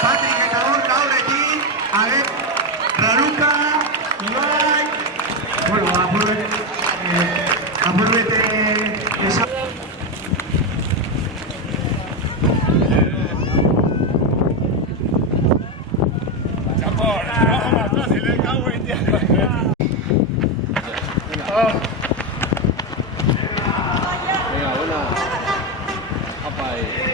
Patrick eta hor laurekin, Raluca, Ibai, bueno, apurbete esan. Chapón, trabajo más fácil, cago en día. Venga, buena. Apa ahí.